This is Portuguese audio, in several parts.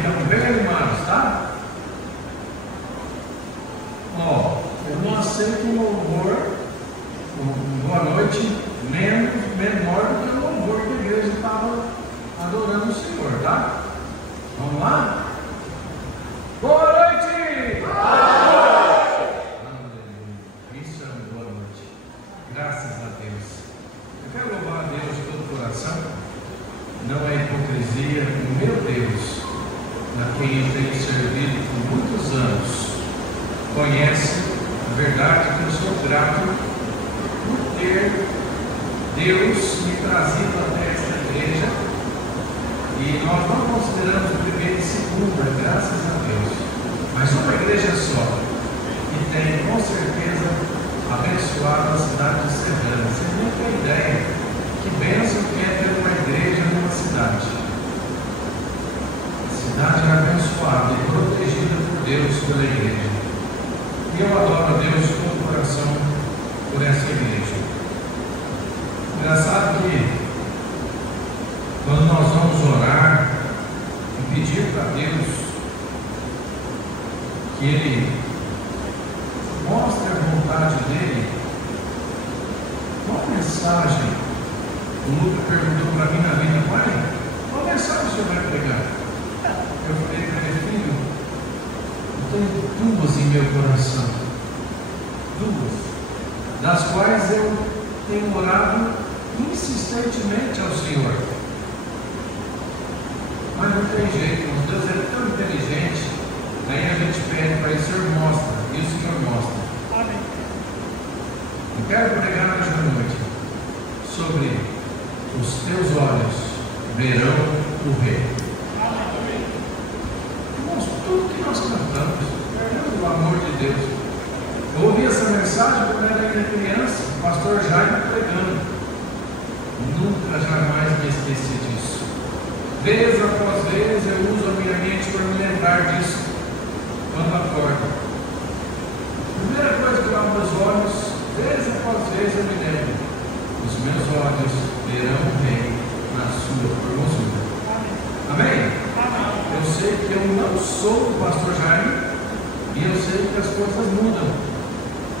estamos bem animados, tá? Ó, eu não aceito um louvor, um boa noite, menor do que o louvor que a igreja estava adorando o Senhor, tá? Vamos lá? Boa noite! Boa noite! Isso é uma boa noite. Graças a Deus. Eu quero louvar a Deus de todo o coração. Não é hipocrisia, meu Deus, a quem eu tenho servido por muitos anos, conhece a verdade que eu sou grato por ter Deus me trazido até esta igreja. E nós não consideramos a primeira e segunda, graças a Deus, mas uma igreja só, que tem com certeza abençoado a cidade de Serrana. Vocês nem têm ideia que bênção que é ter uma igreja numa cidade. A cidade é abençoada e protegida por Deus pela igreja. E eu adoro a Deus de todo o coração por essa igreja. Engraçado que quando nós vamos orar e pedir para Deus que Ele mostre a vontade dEle, qual mensagem? O Lucas perguntou para mim na vida: pai, qual mensagem o senhor vai pregar? Eu falei para ele: filho, eu tenho duas em meu coração, duas, das quais eu tenho orado insistentemente ao Senhor. Mas não tem jeito, Deus é tão inteligente. Aí a gente pede para ele: Senhor, mostra, e o Senhor mostra. Amém. Eu quero pregar hoje à noite sobre os teus olhos verão o Rei. Amém. Irmãos, tudo que nós cantamos, pelo amor de Deus. Eu ouvi essa mensagem quando era ainda criança, o pastor Jaime pregando. Nunca, jamais me esqueci disso. Vez após vez eu uso a minha mente para me lembrar disso quando acordo. A primeira coisa que eu abro os olhos, vez após vez eu me lembro: os meus olhos verão o Rei na sua formosura. Amém? Eu sei que eu não sou o pastor Jaime e eu sei que as coisas mudam,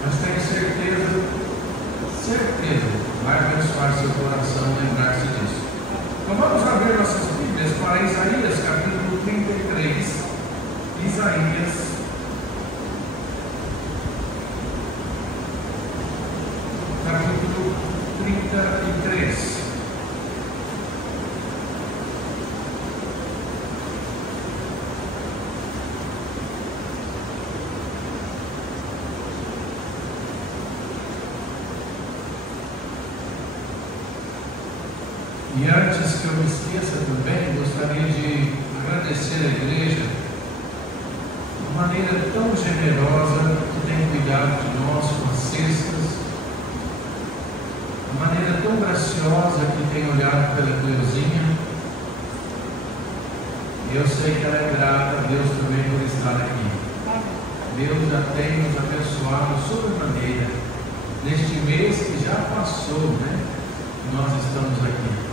mas tenho certeza, vai abençoar seu coração lembrar-se disso. Então vamos abrir nossas Bíblias para Isaías capítulo 33. Isaías capítulo 33. E antes que eu me esqueça também, gostaria de agradecer à igreja de uma maneira tão generosa que tem cuidado de nós com as cestas, de uma maneira tão graciosa que tem olhado pela Cleuzinha. E eu sei que ela é grata a Deus também por estar aqui. Deus já tem nos abençoado sobremaneira neste mês que já passou, né? Nós estamos aqui.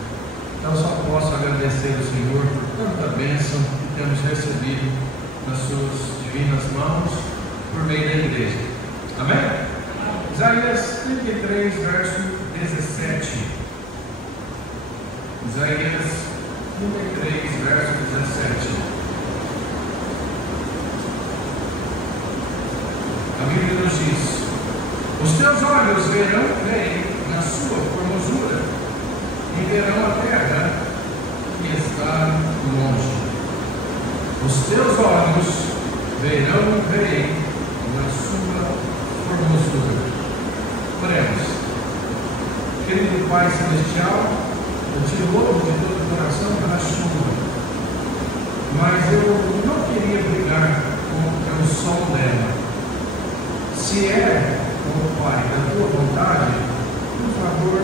Então só posso agradecer ao Senhor por tanta bênção que temos recebido nas suas divinas mãos por meio da igreja. Amém? Isaías 33, verso 17. Isaías 33, verso 17. A Bíblia nos diz: os teus olhos verão o Rei na sua formosura, e verão a terra que está longe. Os teus olhos verão o Rei na sua formosura. Oremos. Querido Pai Celestial, eu te louvo de todo o coração pela chuva, mas eu não queria brigar com o som dela. Se é, oh Pai, da tua vontade, por favor,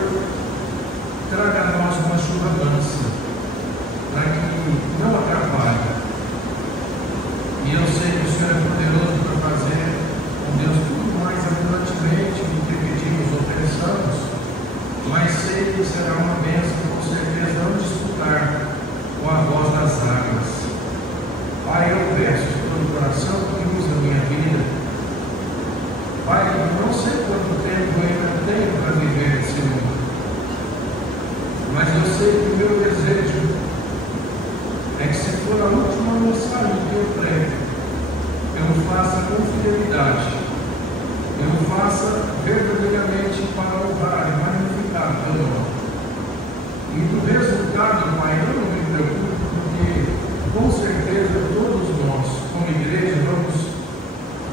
traga a nós uma chuva mansa, para que não atrapalhe. E eu sei que o Senhor é poderoso para fazer com Deus tudo mais abundantemente do que pedimos ou pensamos, mas sei que será uma bênção, com certeza, não disputar com a voz das águas. coração que usa a minha vida. Pai, eu não sei quanto tempo eu ainda tenho para viver nesse mundo, mas eu sei que o meu desejo é que, se for a última mensagem que eu prego, eu o faça com fidelidade, eu o faça verdadeiramente para honrar e magnificar o teu nome. E do resultado, Pai, eu não me preocupo, porque com certeza todos nós, como igreja, vamos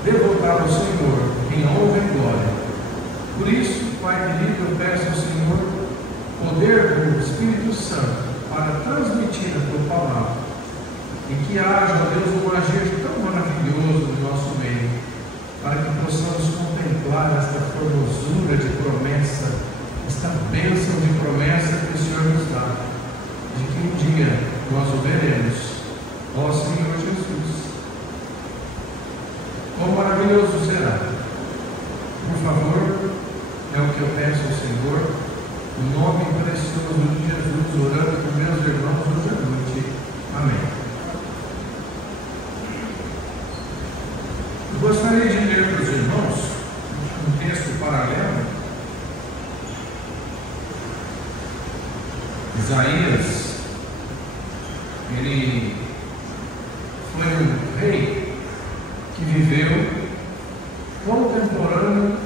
devotar ao Senhor em honra e glória. Por isso, Pai querido, eu peço ao Senhor poder do Espírito Santo para transmitir a tua palavra, e que haja, ó Deus, um agir tão maravilhoso no nosso meio, para que possamos contemplar esta formosura de promessa, esta bênção de promessa que o Senhor nos dá, de que um dia nós o veremos, ó Senhor Jesus. Quão maravilhoso será! Por favor, é o que eu peço ao Senhor, no nome precioso de Jesus, orando por meus irmãos hoje à noite. Amém. Eu gostaria de ler para os irmãos um texto paralelo. Isaías, ele foi um rei que viveu contemporâneo,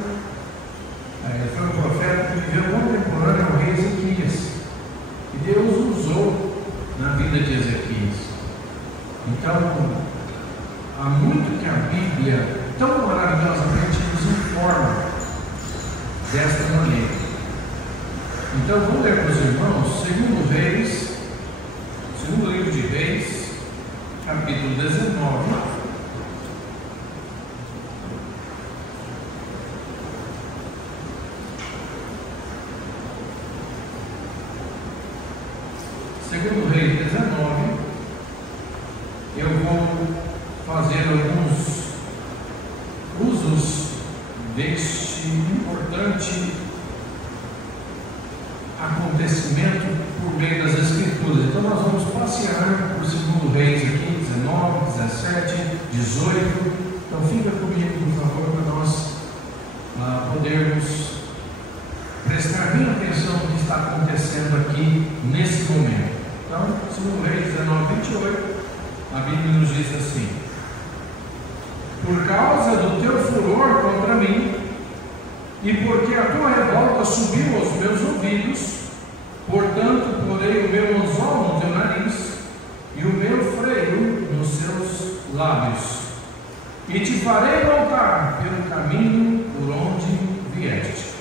foi um profeta que viveu contemporâneo ao rei Ezequias, e Deus usou na vida de Ezequias. Então, há muito que a Bíblia tão maravilhosamente nos informa desta maneira. Então, vou ler para os irmãos, segundo livro de Reis, capítulo 19. Segundo Reis 19, eu vou fazer alguns usos deste importante acontecimento por meio das Escrituras. Então nós vamos passear por segundo Reis aqui, 19, 17, 18. Então fica comigo, por favor, para nós podermos prestar bem atenção no que está acontecendo aqui nesse momento. Então, segundo Reis 19, 28, a Bíblia nos diz assim: por causa do teu furor contra mim, e porque a tua revolta subiu aos meus ouvidos, portanto porei o meu anzol no teu nariz e o meu freio nos seus lábios, e te farei voltar pelo caminho por onde vieste.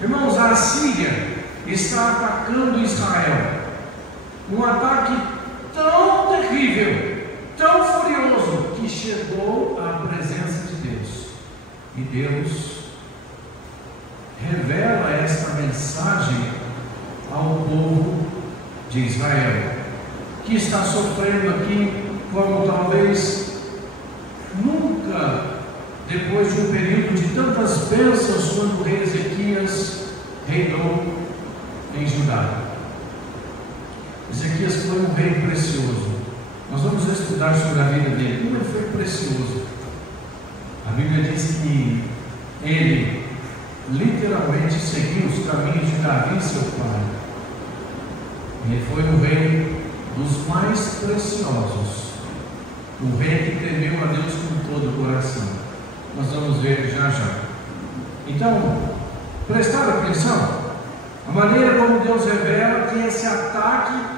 Irmãos, a Assíria está atacando Israel, um ataque tão terrível, tão furioso, que chegou à presença de Deus, e Deus revela esta mensagem ao povo de Israel, que está sofrendo aqui como talvez nunca depois de um período de tantas bênçãos, quando o rei Ezequias reinou em Judá. Ezequias foi um rei precioso. Nós vamos estudar sobre a vida dele, como ele foi precioso. A Bíblia diz que ele literalmente seguiu os caminhos de Davi, seu pai. Ele foi o rei dos mais preciosos, o rei que temeu a Deus com todo o coração. Nós vamos ver já já. Então, prestar atenção a maneira como Deus revela que esse ataque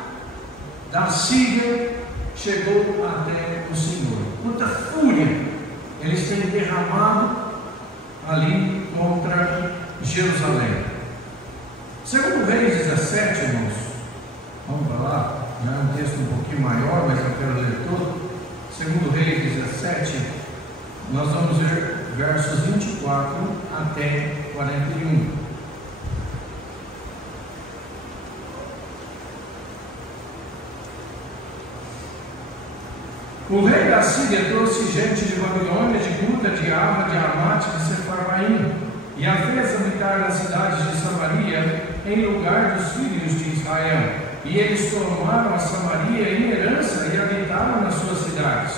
da Síria chegou até o Senhor. Quanta fúria eles têm derramado ali contra Jerusalém. Segundo Reis 17, irmãos, vamos para lá, já é um texto um pouquinho maior, mas eu quero ler todo. Segundo Reis 17, nós vamos ver versos 24 até 41. O rei da Síria trouxe gente de Babilônia, de Cuta, de Ava, de Amate, de Sefarvaim, e a fez habitar nas cidades de Samaria, em lugar dos filhos de Israel. E eles tomaram a Samaria em herança e habitaram nas suas cidades.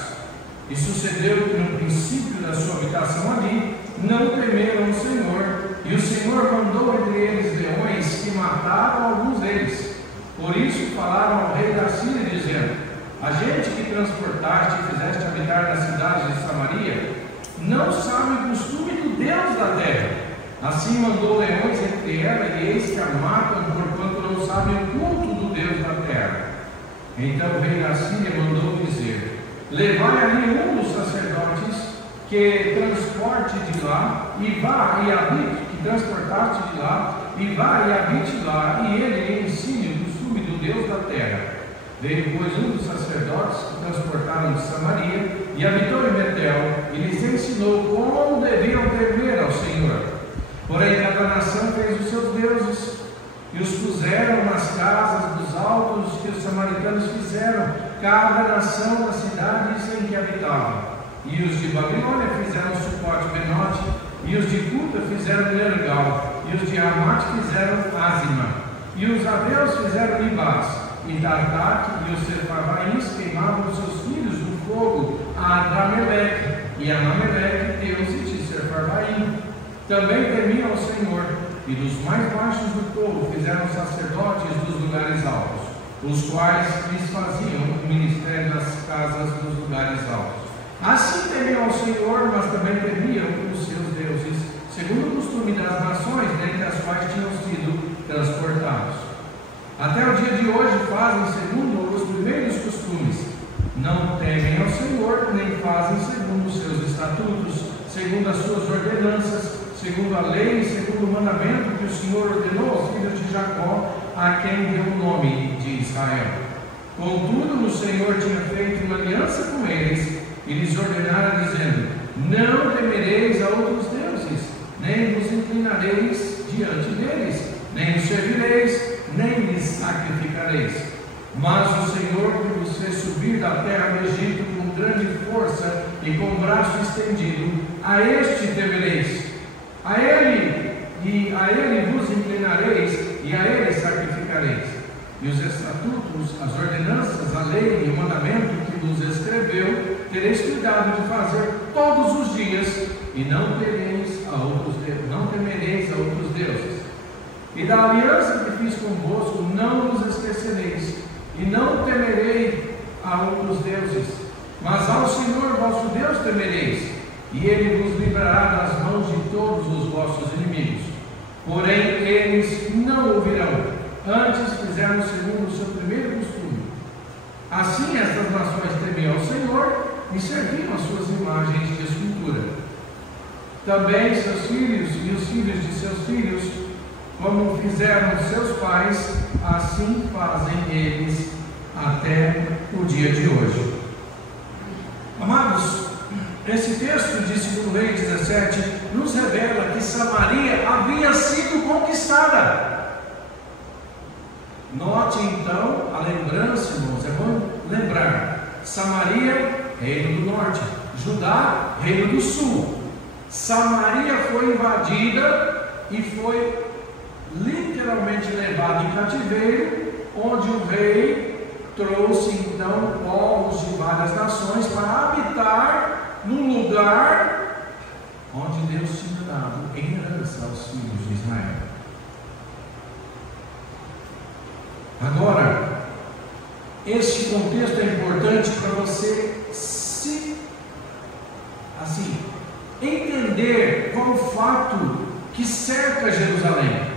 E sucedeu que no princípio da sua habitação ali, não temeram o Senhor, e o Senhor mandou entre eles leões que mataram alguns deles. Por isso falaram ao rei da Síria, dizendo: a gente que transportaste e fizeste habitar nas cidades de Samaria, não sabe o costume do Deus da terra. Assim mandou leões entre ela, e eis que a matam, porquanto não sabem o culto do Deus da terra. Então o rei da Síria mandou dizer: levai ali um dos sacerdotes que transporte de lá, e vá e habite, que transportaste de lá, e vá e habite lá, e ele lhe ensine o costume do Deus da terra. Veio, pois, um dos sacerdotes que transportaram de Samaria, e habitou em Betel, e lhes ensinou como deviam temer ao Senhor. Porém, cada nação fez os seus deuses, e os puseram nas casas dos altos que os samaritanos fizeram, cada nação das cidades em que habitava. E os de Babilônia fizeram Sucote-Benote, e os de Cuta fizeram Nergal, e os de Amate fizeram Azima, e os Aveus fizeram Libás, e Tartaque e os Sefarvaíns queimavam seus filhos no fogo a Adrameleque, e a Amaleque, Deus de Sefarvaim. Também temiam ao Senhor, e dos mais baixos do povo fizeram sacerdotes dos lugares altos, os quais lhes faziam o ministério das casas dos lugares altos. Assim temiam ao Senhor, mas também temiam os seus deuses, segundo o costume das nações dentre as quais tinham sido transportados. Até o dia de hoje fazem segundo os primeiros costumes. Não temem ao Senhor, nem fazem segundo os seus estatutos, segundo as suas ordenanças, segundo a lei, segundo o mandamento que o Senhor ordenou aos filhos de Jacó, a quem deu o nome de Israel. Contudo, o Senhor tinha feito uma aliança com eles, e lhes ordenara, dizendo: não temereis a outros deuses, nem vos inclinareis diante deles, nem os servireis, nem lhes sacrificareis. Mas o Senhor que vos fez subir da terra do Egito com grande força e com braço estendido, a este temereis. A ele vos inclinareis, e a ele sacrificareis. E os estatutos, as ordenanças, a lei e o mandamento que vos escreveu, tereis cuidado de fazer todos os dias, e não temereis a outros deuses. E da aliança que fiz convosco não vos esquecereis, e não temerei a outros deuses, mas ao Senhor vosso Deus temereis, e Ele vos livrará das mãos de todos os vossos inimigos. Porém, eles não ouvirão, antes fizeram segundo o seu primeiro costume. Assim estas nações temiam ao Senhor e serviam as suas imagens de escultura. Também seus filhos e os filhos de seus filhos, como fizeram seus pais, assim fazem eles até o dia de hoje. Amados, esse texto de 2 Reis 17 nos revela que Samaria havia sido conquistada. Note então a lembrança, irmãos, é bom lembrar: Samaria, reino do norte; Judá, reino do sul. Samaria foi invadida e foi literalmente levada em cativeiro, onde o rei trouxe então povos de várias nações para habitar num lugar onde Deus tinha dado em herança aos filhos de Israel. Agora, este contexto é importante para você entender qual o fato que cerca Jerusalém.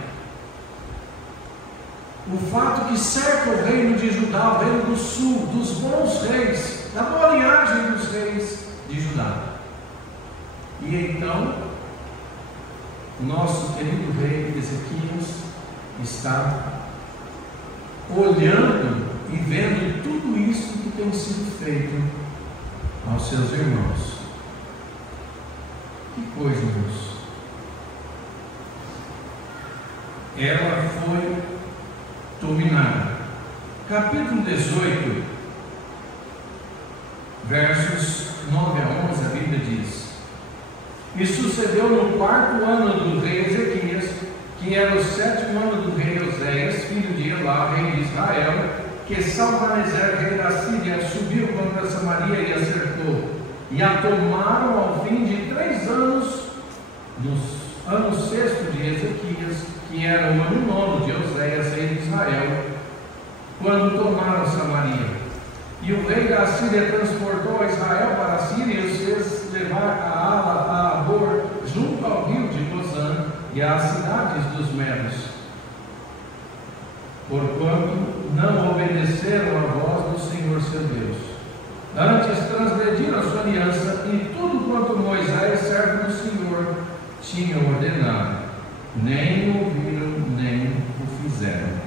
O fato que cerca o reino de Judá, o reino do sul, dos bons reis, da boa linhagem dos reis de Judá. E então, o nosso querido rei Ezequias está olhando e vendo tudo isso que tem sido feito aos seus irmãos. Que coisa, irmãos! Ela foi dominada. Capítulo 18, versos 9 a 11, a Bíblia diz: e sucedeu no 4º ano do rei Ezequias, que era o 7º ano do rei Oséias, filho de Elá, rei de Israel, que Salmaneser, rei da Síria, subiu contra Samaria e a cercou, e a tomaram ao fim de 3 anos, nos ano 6º de Ezequias, que era o ano 9º de Oséias, rei de Israel, quando tomaram Samaria. E o rei da Síria transportou a Israel para a Síria e os fez levar a Abor, junto ao rio de Gozã, e às cidades dos Medos, porquanto não obedeceram à voz do Senhor seu Deus. Antes transgrediram a sua aliança e tudo quanto Moisés, servo do Senhor, tinha ordenado, nem ouviram, nem o fizeram.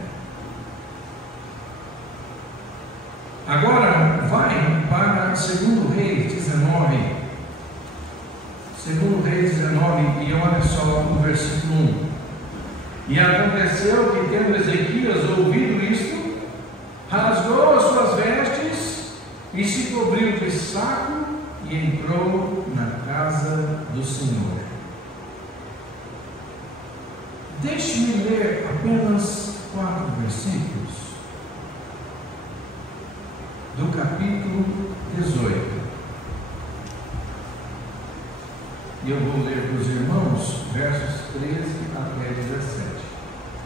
Agora vai para 2 Reis 19. 2 Reis 19, e olha só o versículo 1. E aconteceu que, tendo Ezequias ouvido isto, rasgou as suas vestes e se cobriu de saco e entrou na casa do Senhor. Deixe-me ler apenas 4 versículos do capítulo 18. E eu vou ler para os irmãos versos 13 até 17.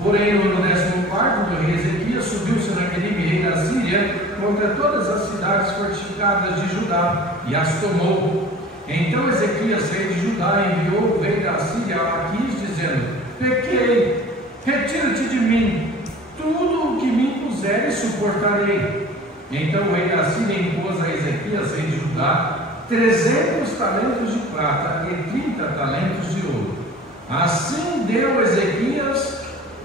Porém, no 14º do rei Ezequias, subiu Senaqueribe, rei da Síria, contra todas as cidades fortificadas de Judá, e as tomou. Então Ezequias, rei de Judá, enviou o rei da Síria a Aquis, dizendo: pequei, retira-te de mim, tudo o que me impuseres suportarei. Então o rei da Síria impôs a Ezequias, rei de Judá, 300 talentos de prata e 30 talentos de ouro. Assim deu Ezequias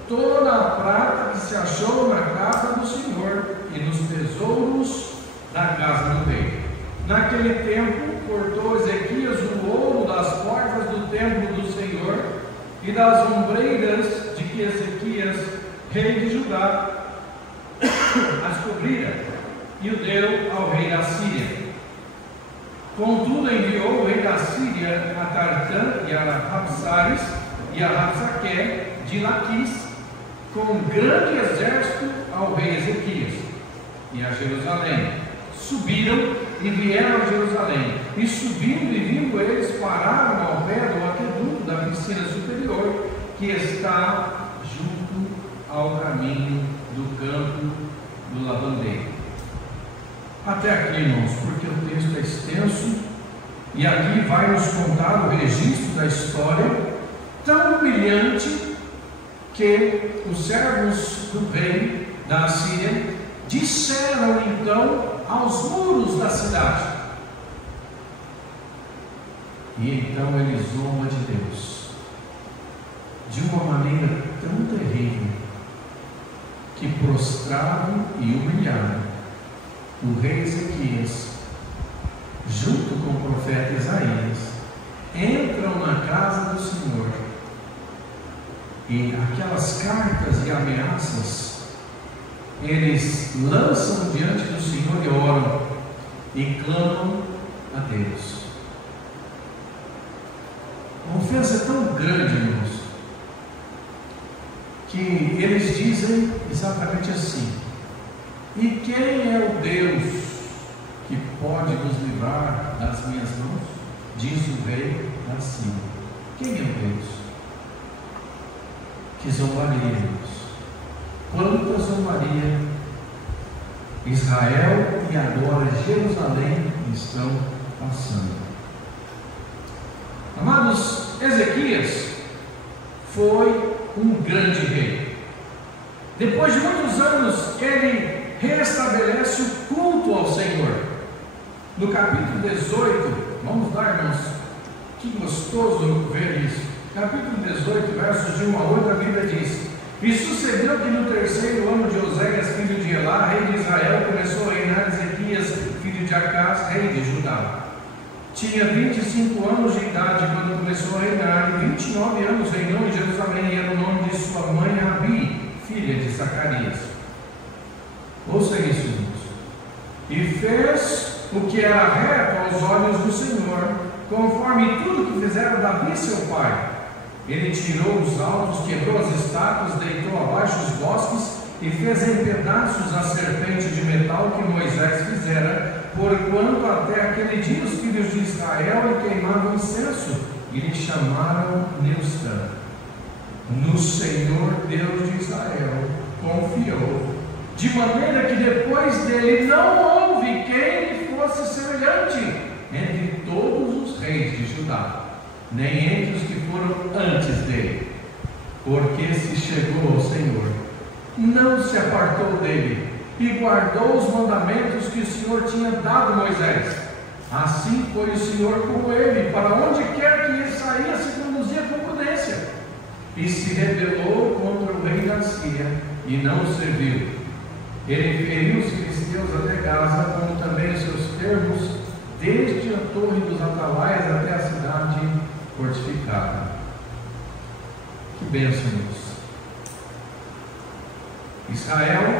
toda a prata que se achou na casa do Senhor e nos tesouros da casa do rei. Naquele tempo cortou Ezequias o ouro das portas do templo do Senhor e das ombreiras de que Ezequias, rei de Judá, as cobrira, e o deu ao rei da Síria. Contudo, enviou o rei da Síria a Tartã e a Rabsares e a Rabsaque de Laquis com um grande exército ao rei Ezequias e a Jerusalém. Subiram e vieram a Jerusalém, e subindo e vindo eles pararam ao pé do aqueduto da piscina superior, que está junto ao caminho do campo do lavandeiro. Até aqui, irmãos, porque o texto é extenso e aqui vai nos contar o registro da história tão humilhante que os servos do rei da Síria disseram então aos muros da cidade. E então ele zomba de Deus de uma maneira tão terrível que, prostrado e humilhado, o rei Ezequias, junto com o profeta Isaías, entram na casa do Senhor, e aquelas cartas e ameaças eles lançam diante do Senhor e oram e clamam a Deus. A ofensa é tão grande, irmãos, que eles dizem exatamente assim: e quem é o Deus que pode nos livrar das minhas mãos? Diz o rei da Síria. Quem é o Deus? Que zombaria, irmãos. Quanta zombaria Israel e agora Jerusalém estão passando. Amados, Ezequias foi um grande rei. Depois de muitos anos, ele restabelece o culto ao Senhor. No capítulo 18, vamos lá, irmãos, que gostoso ver isso. Capítulo 18, versos de 1 a 8, a Bíblia diz: e sucedeu que no 3º ano de Oséias, filho de Elá, rei de Israel, começou a reinar Ezequias, filho de Acás, rei de Judá. Tinha 25 anos de idade quando começou a reinar, e 29 anos reinou em Jerusalém, e era o nome de sua mãe Abi, filha de Zacarias. Ouça isso, irmãos. E fez o que era reto aos olhos do Senhor, conforme tudo que fizera Davi seu pai. Ele tirou os altos, quebrou as estátuas, deitou abaixo os bosques e fez em pedaços a serpente de metal que Moisés fizera, porquanto até aquele dia os filhos de Israel lhe queimavam incenso e lhe chamaram Neustã. No Senhor Deus de Israel confiou, de maneira que depois dele não houve quem lhe fosse semelhante entre todos os reis de Judá, nem entre os que foram antes dele, porque se chegou ao Senhor, não se apartou dele, e guardou os mandamentos que o Senhor tinha dado a Moisés. Assim foi o Senhor com ele, para onde quer que ele saía, se conduzia com prudência, e se rebelou contra o rei da Síria, e não o serviu. Ele feriu os filisteus até Gaza, como também os seus termos, desde a torre dos atalaias até a cidade fortificada. Que bênção, irmãos! Israel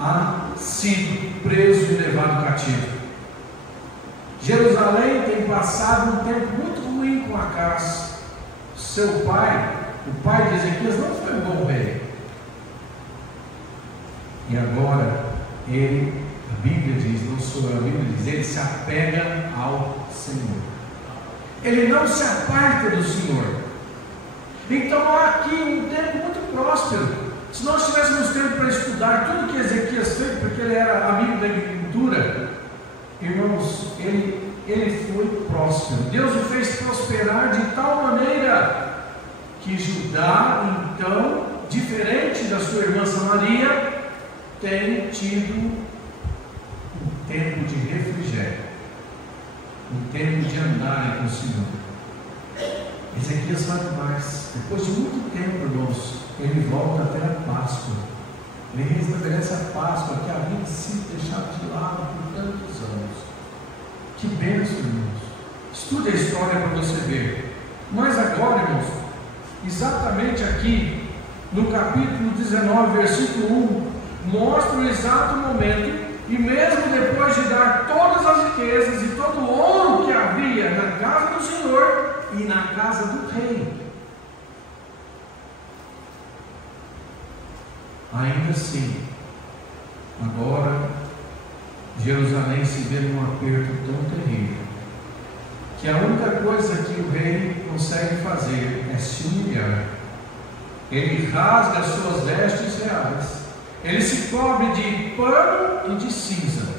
ha sido preso e levado cativo. Jerusalém tem passado um tempo muito ruim com Acaz. Seu pai, o pai de Ezequias, não foi um bom rei. E agora ele, a Bíblia diz, não sou eu, a Bíblia diz, ele se apega ao Senhor. Ele não se aparta do Senhor. Então há aqui um tempo muito próspero. Se nós tivéssemos tempo para estudar tudo que Ezequias fez, porque ele era amigo da agricultura, irmãos, ele foi próspero. Deus o fez prosperar de tal maneira que Judá, então, diferente da sua irmã Samaria, tem tido um tempo de refrigério, um tempo de andar com o Senhor. Ezequias vai mais. Depois de muito tempo, irmãos, ele volta até a Páscoa. Ele restabelece a Páscoa que havia sido deixada de lado por tantos anos. Que bênção, irmãos! Estude a história para você ver. Mas agora, irmãos, exatamente aqui, no capítulo 19, versículo 1, mostra o exato momento, e mesmo depois de dar todas as riquezas e todo o ouro que havia na casa do Senhor e na casa do rei, ainda assim, agora Jerusalém se vê num aperto tão terrível, que a única coisa que o rei consegue fazer é se humilhar. Ele rasga as suas vestes reais, ele se cobre de pano e de cinza.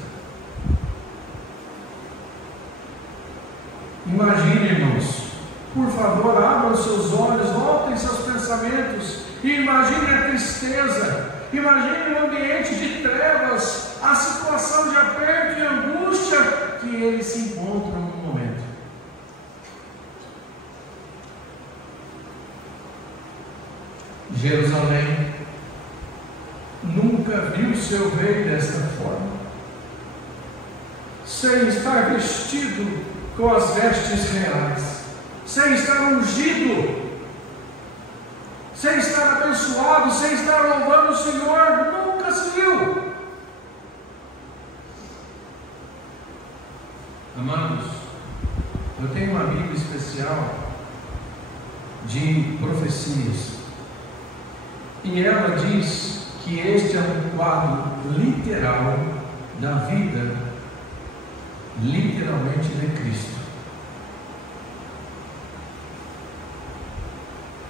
Imagine, irmãos, por favor, abram seus olhos, voltem seus pensamentos e imagine a tristeza, imagine o ambiente de trevas, a situação de aperto e angústia que eles se encontram no momento. Jerusalém nunca viu seu rei desta forma, sem estar vestido com as vestes reais, sem estar ungido, sem estar abençoado, sem estar louvando o Senhor, nunca se viu. Amados, eu tenho uma Bíblia especial de profecias, e ela diz que este é um quadro literal da vida, literalmente, de Cristo.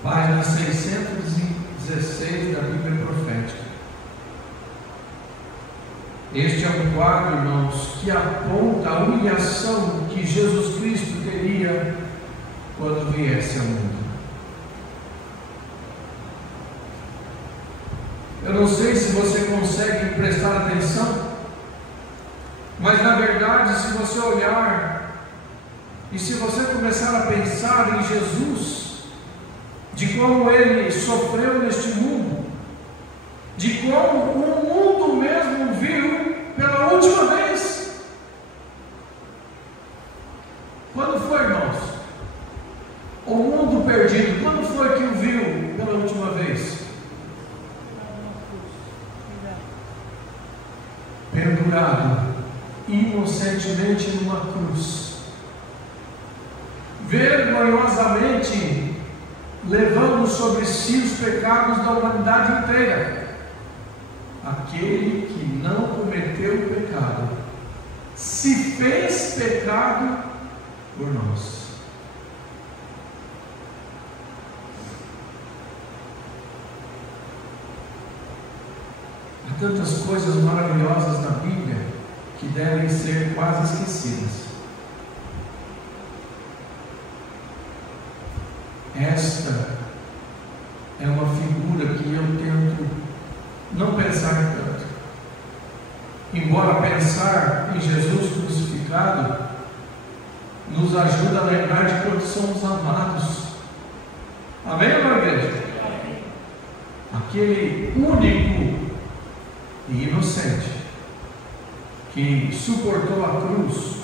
Página 616 da Bíblia Profética. Este é um quadro, irmãos, que aponta a humilhação que Jesus Cristo teria quando viesse ao mundo. Eu não sei se você consegue prestar atenção, mas na verdade, se você olhar e se você começar a pensar em Jesus, de como ele sofreu neste mundo, de como o mundo mesmo viu pela última vez. Quando foi, irmãos? O mundo perdido, quando foi que o viu pela última vez? Pendurado inocentemente numa cruz, vergonhosamente levando sobre si os pecados da humanidade inteira. Aquele que não cometeu pecado se fez pecado por nós. Há tantas coisas maravilhosas na Bíblia que devem ser quase esquecidas. Esta é uma figura que eu tento não pensar tanto. Embora pensar em Jesus crucificado nos ajuda a lembrar de quanto somos amados. Amém, irmã igreja? Aquele único e inocente que suportou a cruz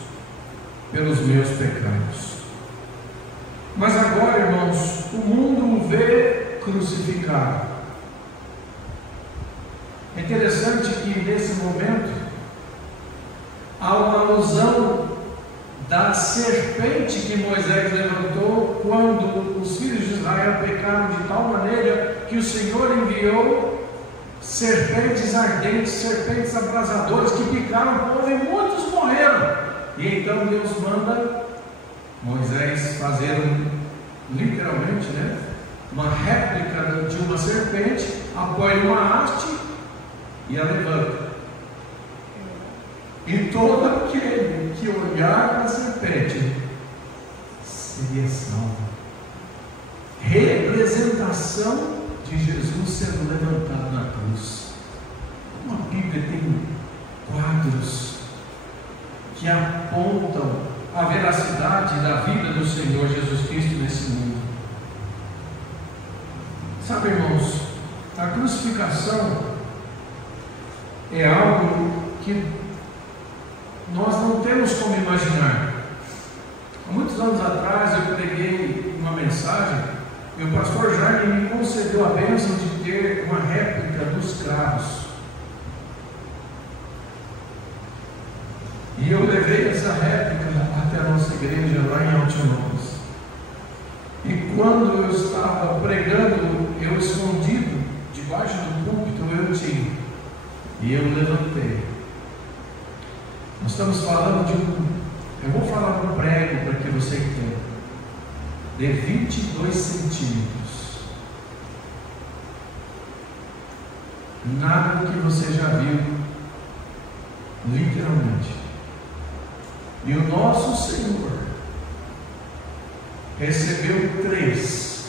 pelos meus pecados. Mas agora, irmãos, o mundo o vê crucificado. É interessante que nesse momento há uma alusão da serpente que Moisés levantou quando os filhos de Israel pecaram de tal maneira que o Senhor enviou serpentes ardentes, serpentes abrasadoras que picaram o povo e muitos morreram. E então Deus manda Moisés fazer literalmente, uma réplica de uma serpente, apoia uma haste e a levanta. E todo aquele que olhar para a serpente seria salvo. Representação de Jesus sendo levantado na cruz. Como a Bíblia tem quadros que apontam a veracidade da vida do Senhor Jesus Cristo nesse mundo. Sabe, irmãos, a crucificação é algo que nós não temos como imaginar. Há muitos anos atrás eu preguei uma mensagem e o pastor Jaime me concedeu a bênção de ter uma réplica dos cravos. E eu levei essa réplica até a nossa igreja lá em Altinópolis. E quando eu estava pregando, eu escondido debaixo do púlpito, eu tinha. E eu levantei. Nós estamos falando eu vou falar um prego para que você entenda, de 22 centímetros. Nada do que você já viu, literalmente. E o nosso Senhor recebeu 3,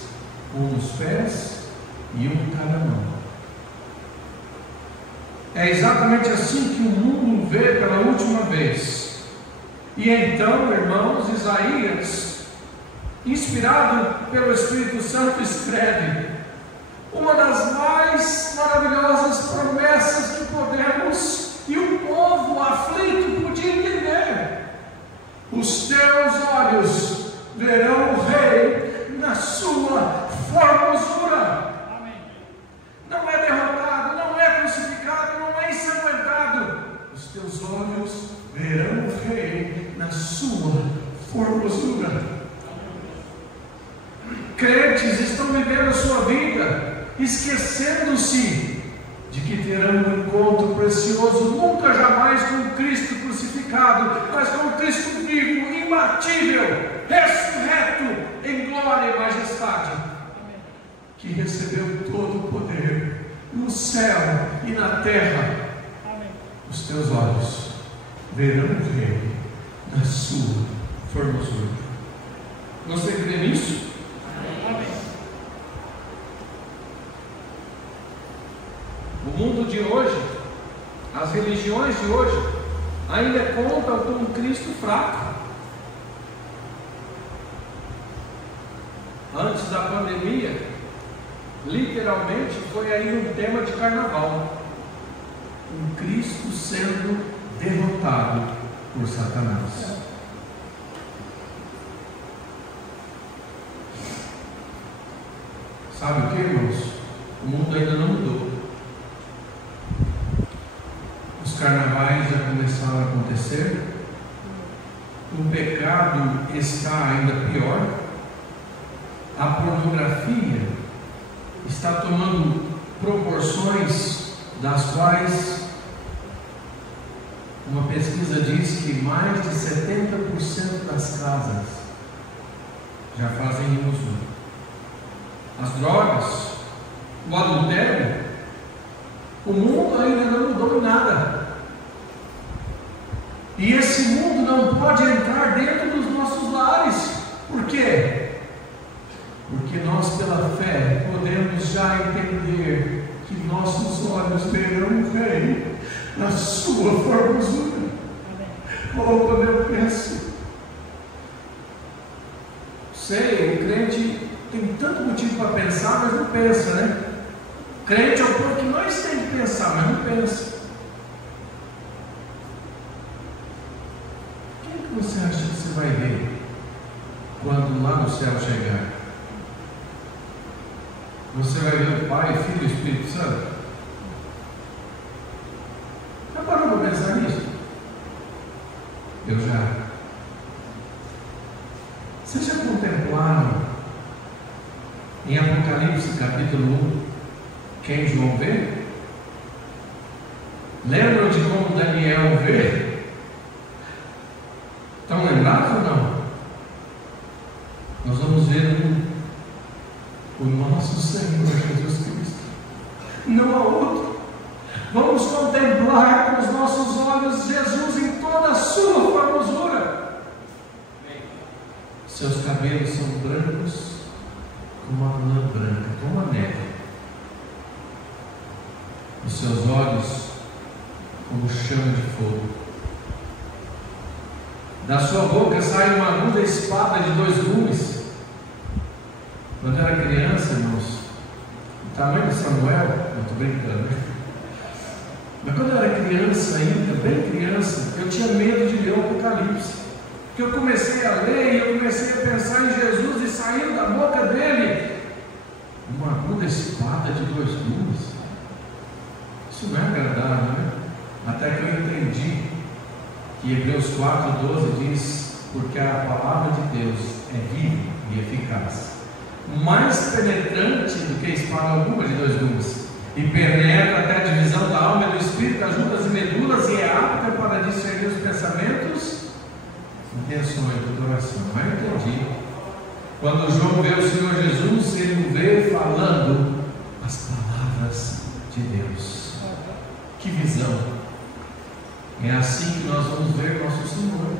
um nos pés e um em cada mão. É exatamente assim que o mundo vê pela última vez. E então, irmãos, Isaías, inspirado pelo Espírito Santo, escreve uma das mais maravilhosas promessas que podemos e o povo aflito podia entender. Os teus olhos verão o Rei na sua formosura. Amém. Não é derrotado, não é crucificado, não é ensanguentado. Os teus olhos verão o Rei na sua formosura. Crentes estão vivendo a sua vida esquecendo-se de que terão um encontro precioso, nunca jamais com Cristo crucificado, mas com Cristo vivo, imbatível, ressurreto em glória e majestade, que recebeu todo o poder no céu e na terra. Os teus olhos verão o Rei na sua formosura. Você crê nisso? Amém. O mundo de hoje, as religiões de hoje, ainda contam com um Cristo fraco. Antes da pandemia, literalmente foi aí um tema de carnaval. Um Cristo sendo derrotado por Satanás. Sabe o que, irmãos? O mundo ainda não mudou. Os carnavais já começaram a acontecer. O pecado está ainda pior. A pornografia está tomando proporções das quais Uma pesquisa diz que mais de 70% das casas já fazem uso. As drogas, o adultério, o mundo ainda não mudou em nada. E esse mundo não pode entrar dentro dos nossos lares. Por quê? Porque nós, pela fé, podemos já entender que nossos olhos verão o Rei na sua formosura. Oh, quando eu penso, sei, o crente tem tanto motivo para pensar, mas não pensa, né? O crente é o povo que nós temos que pensar, mas não pensa. Quem que você acha que você vai ver quando lá no céu chegar? Você vai ver o Pai, Filho e Espírito Santo? Já parou para pensar nisso? Eu já. Vocês já contemplaram em Apocalipse capítulo 1 quem João vê? Lembram de como Daniel vê? Estão lembrados ou não? Nós vamos ver o nosso Senhor Jesus Cristo, não há outro. Vamos contemplar com os nossos olhos Jesus em toda a sua formosura. Seus cabelos são brancos como a lã branca, como a neve. Os seus olhos como chama de fogo. Da sua boca sai uma aguda espada de 2 gumes. Quando eu era criança, irmãos, o tamanho de Samuel, não estou brincando, né? Mas quando eu era criança ainda, bem criança, eu tinha medo de ler o Apocalipse. Porque eu comecei a ler e eu comecei a pensar em Jesus e saiu da boca dele uma aguda espada de 2 gumes. Isso não é agradável, né? Até que eu entendi que Hebreus 4,12 diz: porque a palavra de Deus é viva e eficaz, mais penetrante do que espada alguma de 2 gumes, e penetra até a divisão da alma e do espírito, das juntas e medulas, e é apta para discernir os pensamentos e intenções do coração. Mas eu entendi. Quando João vê o Senhor Jesus, ele o vê falando as palavras de Deus. Que visão! É assim que nós vamos ver nosso Senhor.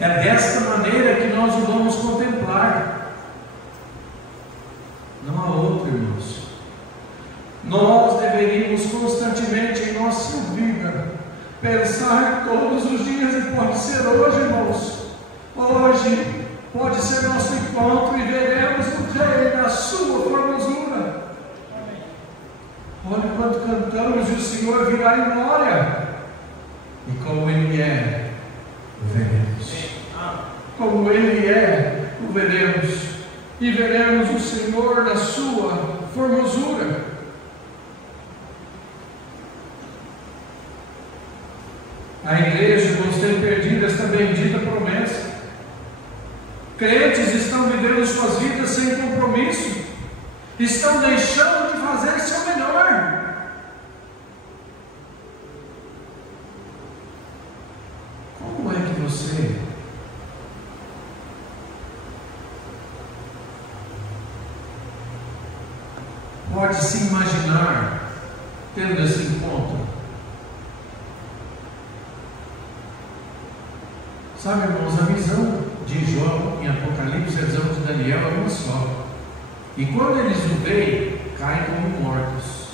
É desta maneira que nós o vamos contemplar. Não há outro, irmãos. Nós deveríamos constantemente em nossa vida pensar todos os dias, e pode ser hoje, irmãos. Hoje pode ser nosso encontro e veremos o Rei na sua formosura. Olha quanto cantamos e o Senhor virá em glória. E como Ele é, o veremos. Como Ele é, o veremos. E veremos o Senhor na sua formosura. A igreja nos tem perdido esta bendita promessa. Crentes estão vivendo suas vidas sem compromisso. Estão deixando de fazer seu melhor. Como é que você pode se imaginar tendo esse encontro? Sabe, irmãos, a visão de João em Apocalipse, a visão de Daniel é uma só. E quando eles o veem, caem como mortos.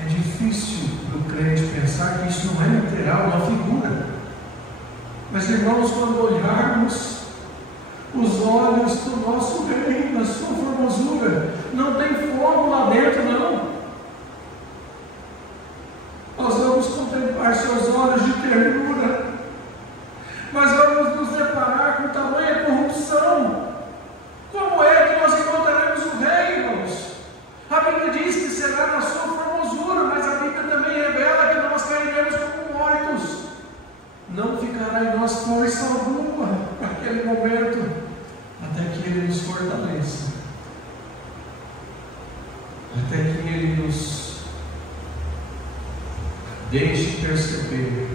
É difícil para o crente pensar que isso não é literal, uma figura. Mas, irmãos, quando olharmos os olhos do nosso Rei, na sua formosura, não tem fogo lá dentro, não. Nós vamos contemplar seus olhos de ternura, mas vamos nos deparar com tamanha corrupção. Como é que nós encontraremos o Rei, irmãos? A Bíblia diz que será na sua formosura, mas a Bíblia também revela que nós cairemos como mortos. Não ficará em nós força alguma naquele momento, até que Ele nos fortaleça, até que Deixe perceber.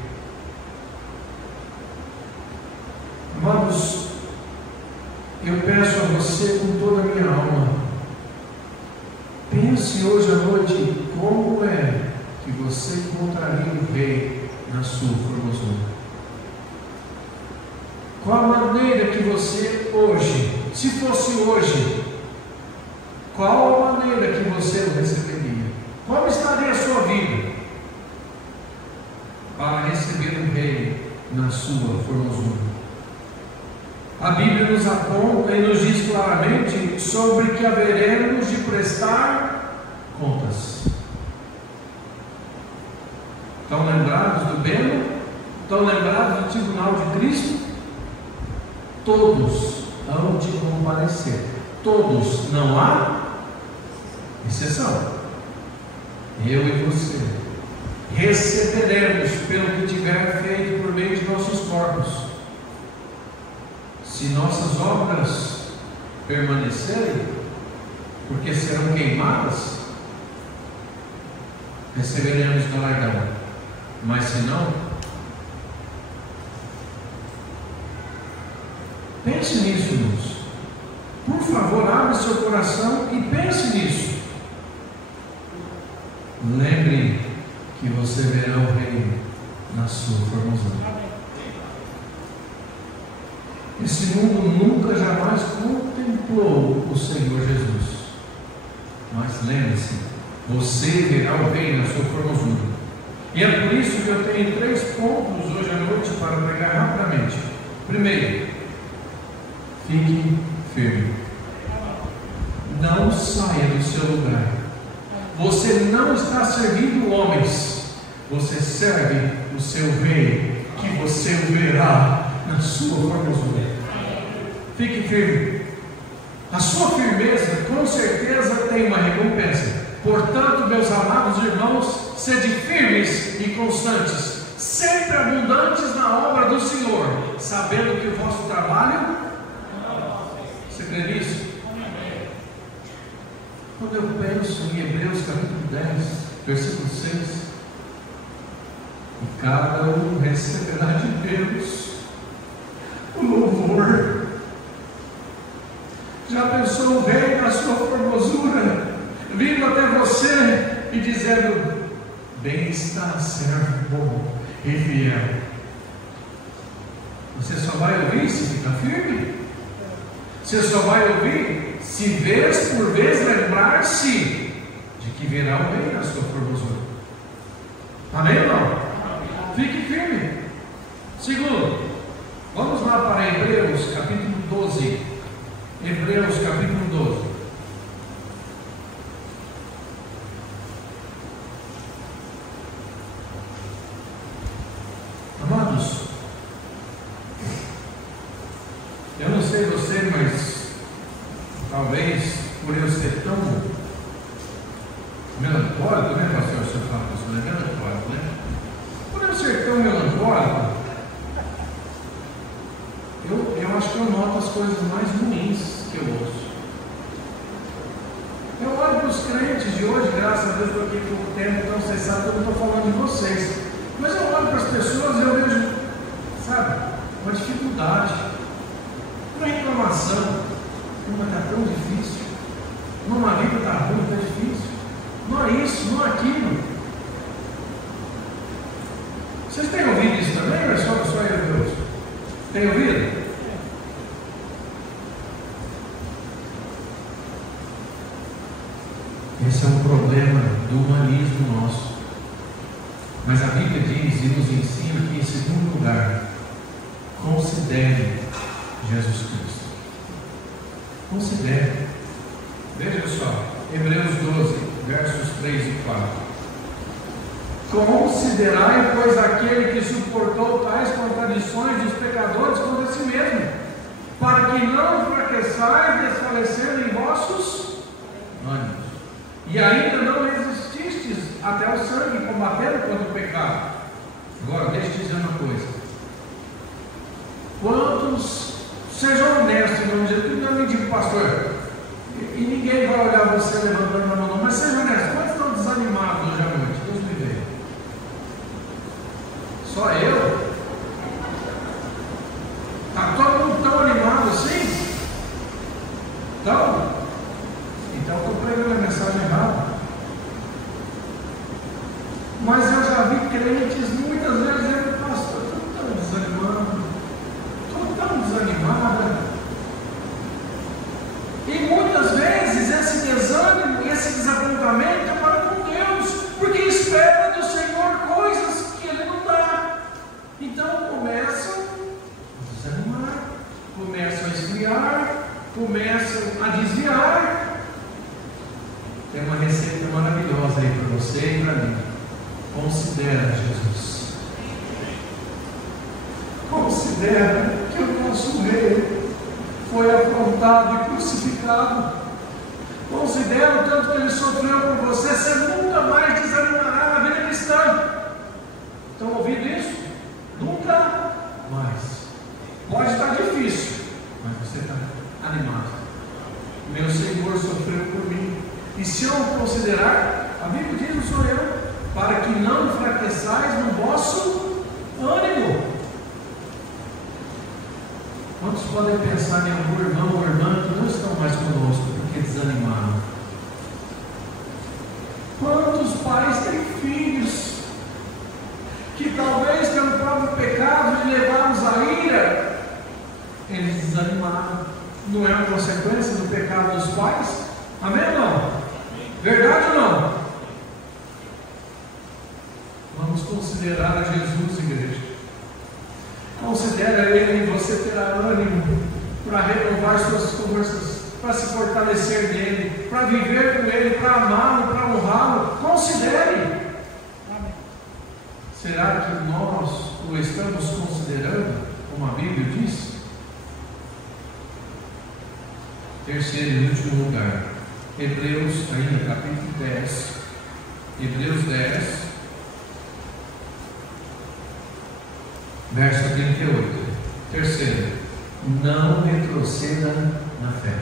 Amados, eu peço a você com toda a minha alma, pense hoje à noite como é que você encontraria o Rei na sua formosura. Qual a maneira que você hoje, se fosse hoje, qual a maneira que você o receberia? Como estaria a sua vida para receber o Rei na sua formosura? A Bíblia nos aponta e nos diz claramente sobre que haveremos de prestar contas. Estão lembrados do Bema? Estão lembrados do tribunal de Cristo? Todos hão de comparecer. Todos, não há exceção. Eu e você receberemos pelo que tiver feito por meio de nossos corpos. Se nossas obras permanecerem, porque serão queimadas, receberemos galardão. Mas se não, pense nisso, irmãos. Por favor, abra seu coração e pense nisso. Lembre que você verá o Rei na sua formosura. Esse mundo nunca jamais contemplou o Senhor Jesus. Mas lembre-se, você verá o Rei na sua formosura. E é por isso que eu tenho 3 pontos hoje à noite para pregar rapidamente. Primeiro, fique firme. Não saia do seu lugar. Você não está servindo homens. Você serve o seu Rei, que você verá na sua formosura. Fique firme. A sua firmeza com certeza tem uma recompensa. Portanto, meus amados irmãos, sede firmes e constantes, sempre abundantes na obra do Senhor, sabendo que o vosso trabalho, você crê nisso? Quando eu penso em Hebreus capítulo 10, versículo 6, e cada um receberá de Deus o louvor. Já pensou o Rei na sua formosura, vindo até você e dizendo: bem está, servo bom e fiel. Você só vai ouvir se ficar firme. Você só vai ouvir se vez por vez lembrar-se de que verá o Rei na sua formosura. Amém ou não? Fique firme. Segundo, vamos lá para Hebreus capítulo 12. Hebreus capítulo 12. Amados, eu não sei você, mas talvez por eu ser tão melancólico, né, pastor? O senhor fala que eu sou melancólico, né? Por eu ser tão melancólico, eu acho que eu noto as coisas mais ruins que eu ouço. Eu olho para os crentes de hoje, graças a Deus, estou aqui por tempo, então vocês sabem que eu não estou falando de vocês. Mas eu olho para as pessoas e eu vejo, sabe, uma dificuldade, uma reclamação. Como está tão difícil, meu marido está ruim, está difícil, não é isso, não é aquilo. Vocês têm ouvido isso também ou é só eu, Deus? Tem ouvido? Esse é um problema do humanismo nosso. Mas a Bíblia diz e nos ensina que, em segundo lugar, considere Jesus Cristo. Considere. Veja só, Hebreus 12, versos 3 e 4. Considerai, pois, aquele que suportou tais contradições dos pecadores contra si mesmo, para que não fraqueçais, desfalecendo em vossos ânimos. E ainda não resististes até o sangue, combatendo contra o pecado. Agora, deixa eu te dizer uma coisa. Quantos, sejam honestos, não me diga, pastor, e ninguém vai olhar você levantando a mão, mas seja honesto, quantos estão desanimados hoje à noite? Deus me vê. Mas eu já vi crentes muitas vezes dizendo: pastor, estou tão desanimado, estou tão desanimada. E muitas vezes esse desânimo, esse desapontamento é para com Deus, porque espera do Senhor coisas que Ele não dá. Então começam a desanimar, começam a esfriar, começam a desviar. Tem uma receita maravilhosa aí para você e para mim. Considera Jesus. Considera que o nosso rei foi afrontado e crucificado. Considera o tanto que ele sofreu por você. Você nunca mais desanimará na vida cristã. Estão ouvindo isso? Nunca mais. Pode estar difícil, mas você está animado. Meu Senhor sofreu por mim. E se eu considerar, a Bíblia diz: não sou eu, para que não enfraqueçais no vosso ânimo. Quantos podem pensar em algum irmão ou irmã que não estão mais conosco porque desanimaram? Quantos pais têm filhos que talvez pelo próprio pecado de levarmos à ira, eles desanimaram? Não é uma consequência do pecado dos pais? Amém ou não? Verdade ou não? Vamos considerar a Jesus, igreja. Considera Ele, e você terá ânimo para renovar suas forças, para se fortalecer nele, para viver com Ele, para amá-lo, para honrá-lo. Considere. Amém. Será que nós o estamos considerando, como a Bíblia diz? Terceiro e último lugar, Hebreus, ainda capítulo 10, Hebreus 10, verso 38. Terceiro, não retroceda na fé.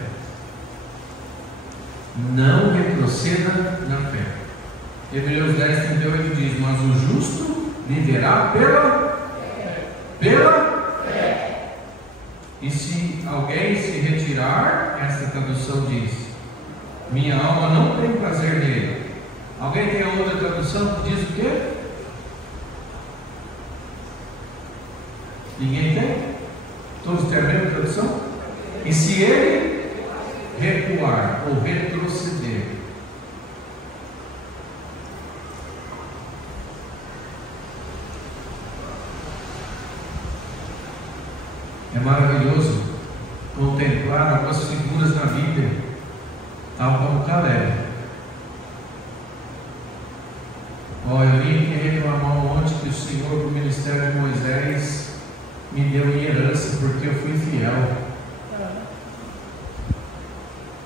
Não retroceda na fé. Hebreus 10, 38 diz: mas o justo viverá pela fé. E se alguém se retirar, esta tradução diz: minha alma não tem prazer nele. Alguém tem outra tradução que diz o quê? Ninguém tem? Todos têm a mesma tradução? E se ele recuar ou retroceder? É maravilhoso contemplar algumas figuras na Bíblia, tal como Caleb. Eu vim aqui reclamar ontem que o Senhor, para o ministério de Moisés, me deu em herança porque eu fui fiel.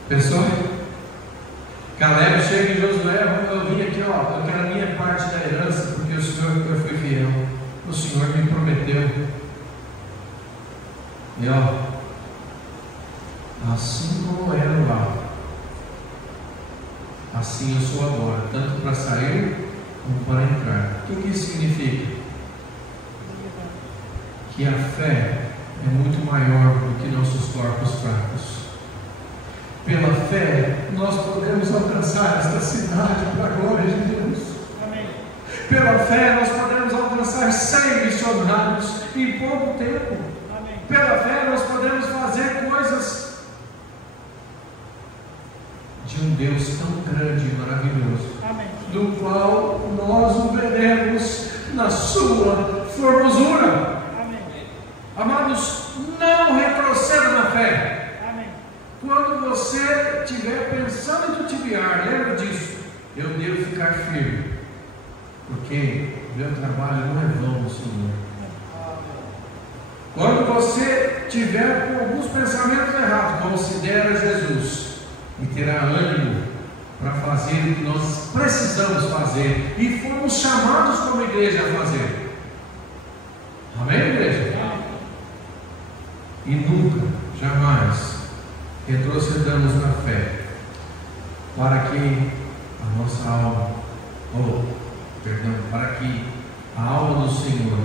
Pessoal, Caleb chega em Josué: eu vim aqui, eu quero a minha parte da herança porque o Senhor, eu fui fiel. O Senhor me prometeu. E assim como era lá, assim eu sou agora, tanto para sair como para entrar. O que isso significa? Que a fé é muito maior do que nossos corpos fracos. Pela fé, nós podemos alcançar esta cidade para a glória de Deus. Amém. Pela fé, nós podemos alcançar 100 missionários em pouco tempo. Amém. Pela fé, nós podemos fazer coisas de um Deus tão grande e maravilhoso. Amém. Do qual nós o veremos na sua formosura. Amém. Amados, não retroceda na fé. Quando você estiver pensando em titubear, lembra disso: eu devo ficar firme, porque meu trabalho não é vão, Senhor. Quando você tiver com alguns pensamentos errados, considera Jesus e terá ânimo para fazer o que nós precisamos fazer e fomos chamados como igreja a fazer. Amém, igreja? E nunca, jamais retrocedamos na fé, para que a nossa alma, para que a alma do Senhor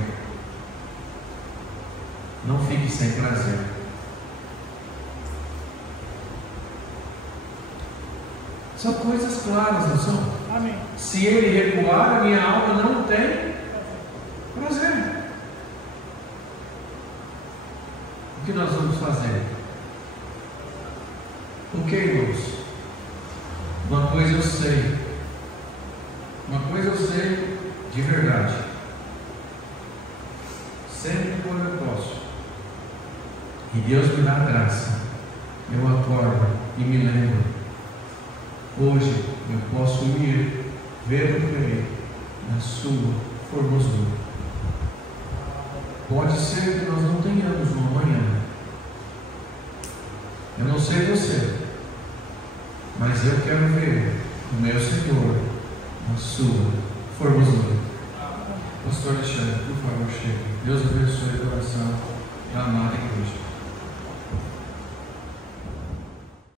não fique sem prazer. São coisas claras, não são? Amém. Se ele recuar, a minha alma não tem prazer. O que nós vamos fazer? Ok, irmãos? Uma coisa eu sei de verdade. Sempre quando eu posso, e Deus me dá graça, eu acordo e me lembro. Hoje eu posso ir ver o Rei na sua formosura. Pode ser que nós não tenhamos um amanhã. Eu não sei você, mas eu quero ver o meu Senhor na sua formosura. Pastor Alexandre, por favor, chegue. Deus abençoe o coração da amada igreja.